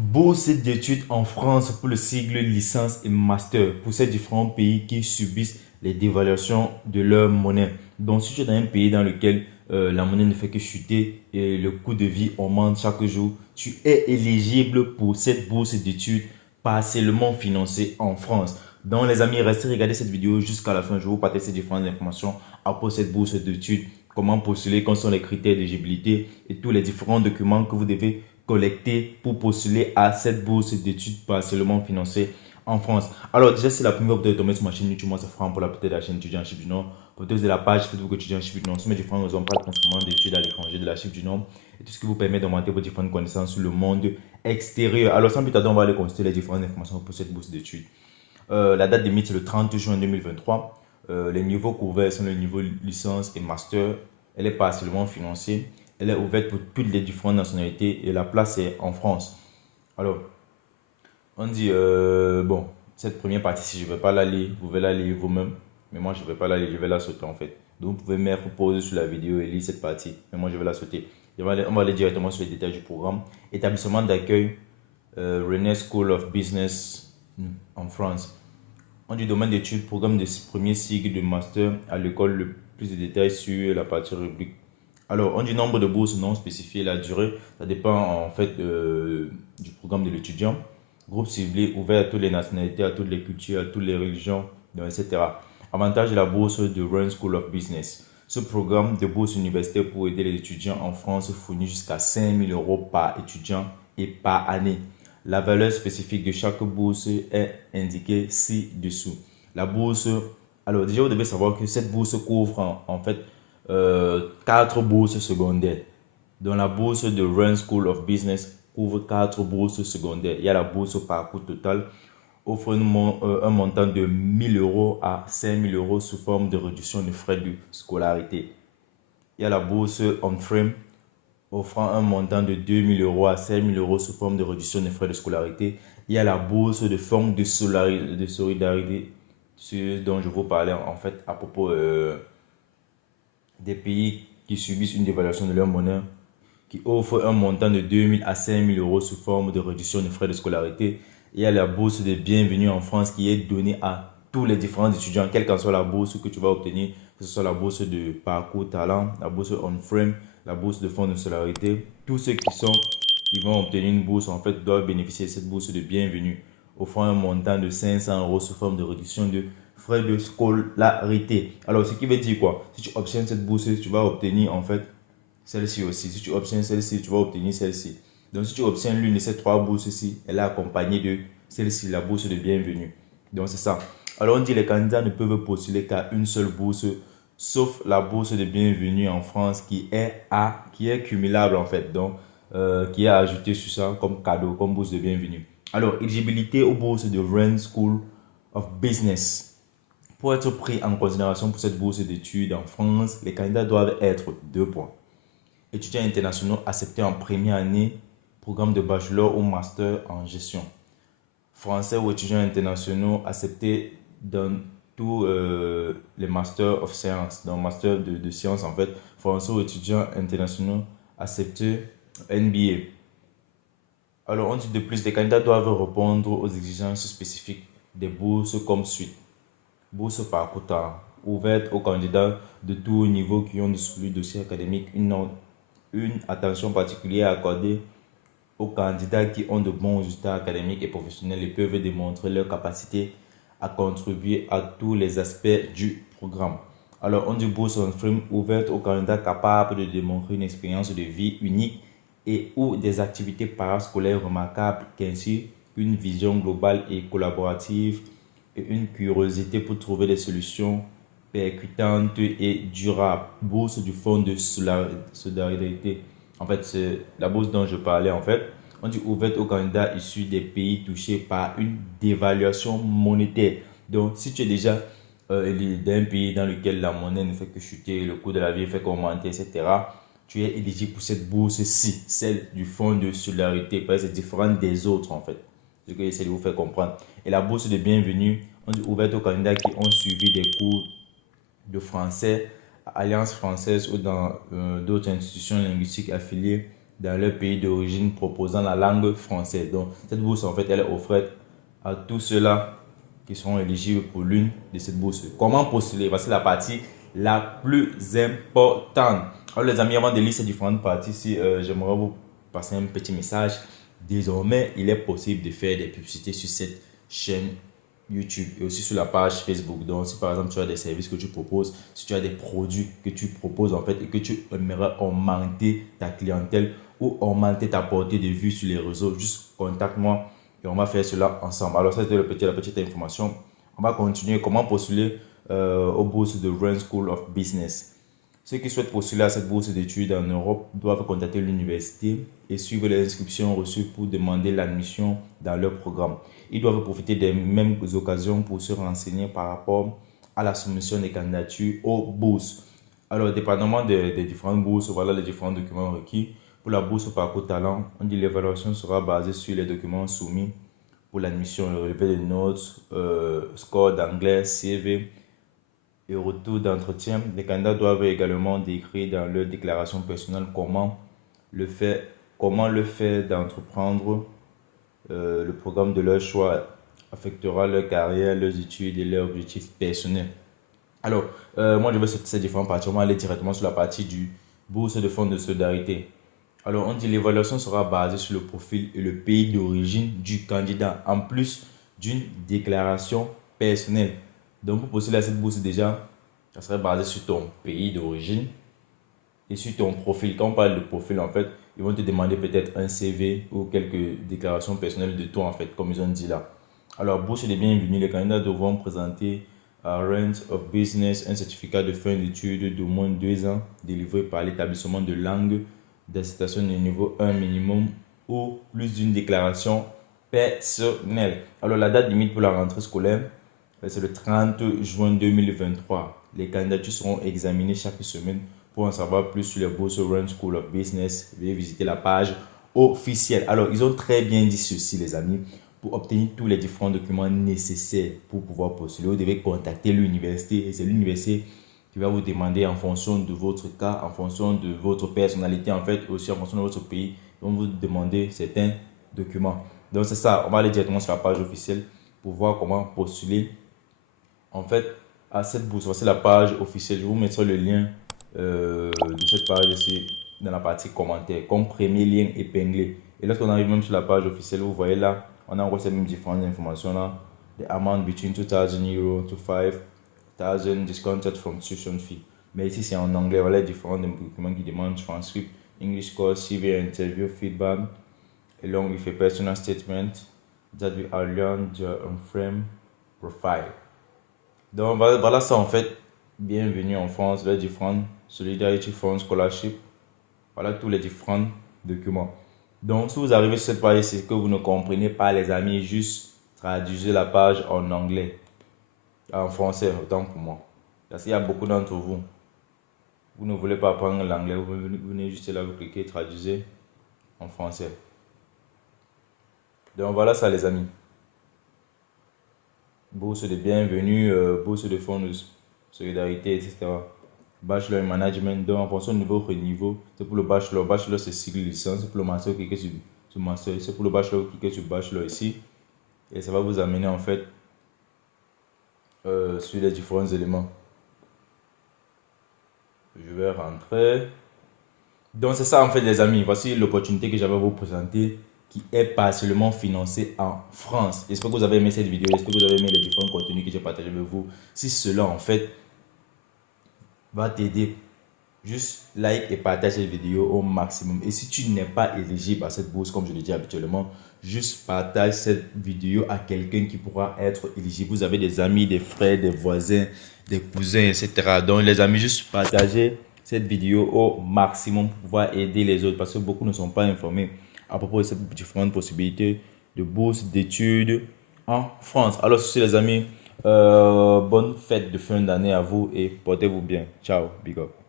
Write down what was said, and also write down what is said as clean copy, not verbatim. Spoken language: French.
Bourse d'études en France pour le cycle licence et master pour ces différents pays qui subissent les dévaluations de leur monnaie. Donc, si tu es dans un pays dans lequel la monnaie ne fait que chuter et le coût de vie augmente chaque jour, tu es éligible pour cette bourse d'études partiellement financée en France. Donc, les amis, restez regarder cette vidéo jusqu'à la fin. Je vais vous partager ces différentes informations à propos de cette bourse d'études, comment postuler, quels sont les critères d'éligibilité et tous les différents documents que vous devez collecter pour postuler à cette bourse d'études partiellement financée en France. Alors déjà, c'est la première fois que vous êtes tombé sur ma chaîne YouTube, moi c'est Franck pour la peut-être la chaîne étudiant en Chypre du Nord. Peut-être de la page Facebook étudiant en Chypre du Nord. Nous sommes différentes raisons par le consomment d'études à l'étranger de la Chypre du Nord et tout ce qui vous permet d'augmenter vos différentes connaissances sur le monde extérieur. Alors sans plus tarder, on va aller consulter les différentes informations pour cette bourse d'études. La date limite c'est le 30 juin 2023. Les niveaux couverts sont le niveau licence et master. Elle est partiellement financée. Elle est ouverte pour toutes les différentes nationalités et la place est en France. Alors, on dit, bon, cette première partie, si je ne vais pas la lire, vous pouvez la lire vous-même. Mais moi, je ne vais pas la lire, je vais la sauter en fait. Donc, vous pouvez mettre pause sur la vidéo et lire cette partie. Mais moi, je vais la sauter. On va aller directement sur les détails du programme. Établissement d'accueil, Rennes School of Business en France. On dit domaine d'études, programme de premier cycle de master à l'école, le plus de détails sur la partie rubrique. Alors, on dit nombre de bourses non spécifié, la durée, ça dépend en fait du programme de l'étudiant. Groupe ciblé, ouvert à toutes les nationalités, à toutes les cultures, à toutes les religions, etc. Avantage de la bourse de Rennes School of Business. Ce programme de bourse universitaire pour aider les étudiants en France fournit jusqu'à 5 000 euros par étudiant et par année. La valeur spécifique de chaque bourse est indiquée ci-dessous. La bourse, alors déjà vous devez savoir que cette bourse couvre en fait 4 bourses secondaires. Donc la bourse de Rennes School of Business couvre 4 bourses secondaires. Il y a la bourse parcours total, offre un montant de 1 000 euros à 5 000 euros sous forme de réduction de frais de scolarité. Il y a la bourse on-frame, offrant un montant de 2 000 euros à 5 000 euros sous forme de réduction des frais de scolarité. Il y a la bourse de fonds de solidarité, ce dont je vous parlais en fait à propos des pays qui subissent une dévaluation de leur monnaie, qui offre un montant de 2 000 à 5 000 euros sous forme de réduction des frais de scolarité. Il y a la bourse de bienvenue en France qui est donnée à tous les différents étudiants, quelle qu'en soit la bourse que tu vas obtenir, que ce soit la bourse de parcours talent, la bourse on-frame, la bourse de fonds de scolarité. Tous ceux qui vont obtenir une bourse en fait doivent bénéficier de cette bourse de bienvenue, offrant un montant de 500 euros sous forme de réduction de frais de scolarité. Alors, ce qui veut dire quoi? Si tu obtiens cette bourse, tu vas obtenir en fait celle-ci aussi. Si tu obtiens celle-ci, tu vas obtenir celle-ci. Donc, si tu obtiens l'une de ces 3 bourses-ci, elle est accompagnée de celle-ci, la bourse de bienvenue. Donc, c'est ça. Alors, on dit que les candidats ne peuvent postuler qu'à une seule bourse, sauf la bourse de bienvenue en France qui est cumulable en fait. Donc, qui est ajoutée sur ça comme cadeau, comme bourse de bienvenue. Alors, éligibilité aux bourses de Rennes School of Business. Pour être pris en considération pour cette bourse d'études en France, les candidats doivent être 2 points. Étudiants internationaux acceptés en première année, programme de bachelor ou master en gestion. Français ou étudiants internationaux acceptés dans tous les masters of science, dans le master de sciences en fait. Français ou étudiants internationaux acceptés MBA. Alors on dit de plus, les candidats doivent répondre aux exigences spécifiques des bourses comme suit. Bourse par quota, ouverte aux candidats de tout niveau qui ont sur le dossier académique une attention particulière accordée aux candidats qui ont de bons résultats académiques et professionnels et peuvent démontrer leur capacité à contribuer à tous les aspects du programme. Alors, on dit bourse en frame ouverte aux candidats capables de démontrer une expérience de vie unique et ou des activités parascolaires remarquables, qu'ainsi une vision globale et collaborative et une curiosité pour trouver des solutions percutantes et durables. Bourse du fonds de solidarité. En fait, c'est la bourse dont je parlais en fait. On dit ouverte aux candidats issus des pays touchés par une dévaluation monétaire. Donc, si tu es déjà d'un pays dans lequel la monnaie ne fait que chuter, le coût de la vie fait qu'augmenter, etc., tu es éligible pour cette bourse-ci, celle du fonds de solidarité, parce que c'est différent des autres en fait. Ce que j'essaie de vous faire comprendre. Et la bourse de bienvenue, on dit ouverte aux candidats qui ont suivi des cours de français à Alliance française ou dans d'autres institutions linguistiques affiliées dans leur pays d'origine proposant la langue française. Donc, cette bourse, en fait, elle est offerte à tous ceux-là qui seront éligibles pour l'une de ces bourses. Comment postuler? Voici la partie la plus importante. Alors, les amis, avant de lire ces différentes parties, j'aimerais vous passer un petit message. Désormais, il est possible de faire des publicités sur cette chaîne YouTube et aussi sur la page Facebook. Donc, si par exemple tu as des services que tu proposes, si tu as des produits que tu proposes en fait et que tu aimerais augmenter ta clientèle ou augmenter ta portée de vue sur les réseaux, juste contacte-moi et on va faire cela ensemble. Alors, ça c'était la petite information. On va continuer. Comment postuler aux bourses de Run School of Business? Ceux qui souhaitent postuler à cette bourse d'études en Europe doivent contacter l'université et suivre les inscriptions reçues pour demander l'admission dans leur programme. Ils doivent profiter des mêmes occasions pour se renseigner par rapport à la soumission des candidatures aux bourses. Alors, dépendamment des différentes bourses, voilà les différents documents requis. Pour la bourse Parcours Talent, on dit l'évaluation sera basée sur les documents soumis pour l'admission, le relevé de notes, score d'anglais, CV, et au retour d'entretien, les candidats doivent également décrire dans leur déclaration personnelle le fait d'entreprendre le programme de leur choix affectera leur carrière, leurs études et leurs objectifs personnels. Alors, moi je vais sauter ces différentes parties. On va aller directement sur la partie du bourse de fonds de solidarité. Alors, on dit l'évaluation sera basée sur le profil et le pays d'origine du candidat, en plus d'une déclaration personnelle. Donc, pour postuler à cette bourse, déjà, ça serait basé sur ton pays d'origine et sur ton profil. Quand on parle de profil, en fait, ils vont te demander peut-être un CV ou quelques déclarations personnelles de toi, en fait, comme ils ont dit là. Alors, bourse de bienvenue, les candidats devront présenter à Rent of Business un certificat de fin d'études d'au moins 2 ans délivré par l'établissement de langue d'accestation de niveau 1 minimum ou plus d'une déclaration personnelle. Alors, la date limite pour la rentrée scolaire, c'est le 30 juin 2023. Les candidatures seront examinées chaque semaine. Pour en savoir plus sur les bourses Run School of Business, veuillez visiter la page officielle. Alors, ils ont très bien dit ceci, les amis. Pour obtenir tous les différents documents nécessaires pour pouvoir postuler, vous devez contacter l'université et c'est l'université qui va vous demander en fonction de votre cas, en fonction de votre personnalité, en fait, aussi en fonction de votre pays, ils vont vous demander certains documents. Donc, c'est ça. On va aller directement sur la page officielle pour voir comment postuler en fait à cette bourse. Voici la page officielle. Je vous mettrai le lien de cette page ici dans la partie commentaires comme premier lien épinglé. Et lorsqu'on arrive même sur la page officielle, vous voyez là, on a encore ces mêmes différentes informations là. The amount between 2,000 euros to 5,000 discounted from tuition fee. Mais ici c'est en anglais. Voilà les différents documents qui demandent transcript, English course, CV, interview, feedback, along with a personal statement that we outline your frame profile. Donc voilà ça en fait. Bienvenue en France, les différents Solidarity Fund Scholarship. Voilà tous les différents documents. Donc si vous arrivez sur cette page, c'est que vous ne comprenez pas les amis, juste traduisez la page en anglais, en français autant pour moi. Parce qu'il y a beaucoup d'entre vous, vous ne voulez pas apprendre l'anglais, vous venez juste là, vous cliquez, traduisez en français. Donc voilà ça les amis. Bourse de bienvenue, bourse de fonds de solidarité, etc. Bachelor in management, donc en fonction de votre niveau, c'est pour le bachelor. Bachelor c'est cycle licence, c'est pour le master, cliquez sur master, c'est pour le bachelor, cliquez sur bachelor ici. Et ça va vous amener en fait sur les différents éléments. Je vais rentrer. Donc c'est ça en fait les amis, voici l'opportunité que j'avais à vous présenter qui est partiellement financée en France. J'espère que vous avez aimé cette vidéo, j'espère que vous avez aimé les différents contenus que j'ai partagés avec vous. Si cela en fait va t'aider, juste like et partage cette vidéo au maximum. Et si tu n'es pas éligible à cette bourse comme je le dis habituellement, juste partage cette vidéo à quelqu'un qui pourra être éligible. Vous avez des amis, des frères, des voisins, des cousins, etc. Donc les amis, juste partagez cette vidéo au maximum pour pouvoir aider les autres parce que beaucoup ne sont pas informés à propos de ces différentes possibilités de bourse d'études en France. Alors ceci les amis, bonne fête de fin d'année à vous et portez-vous bien. Ciao, big up.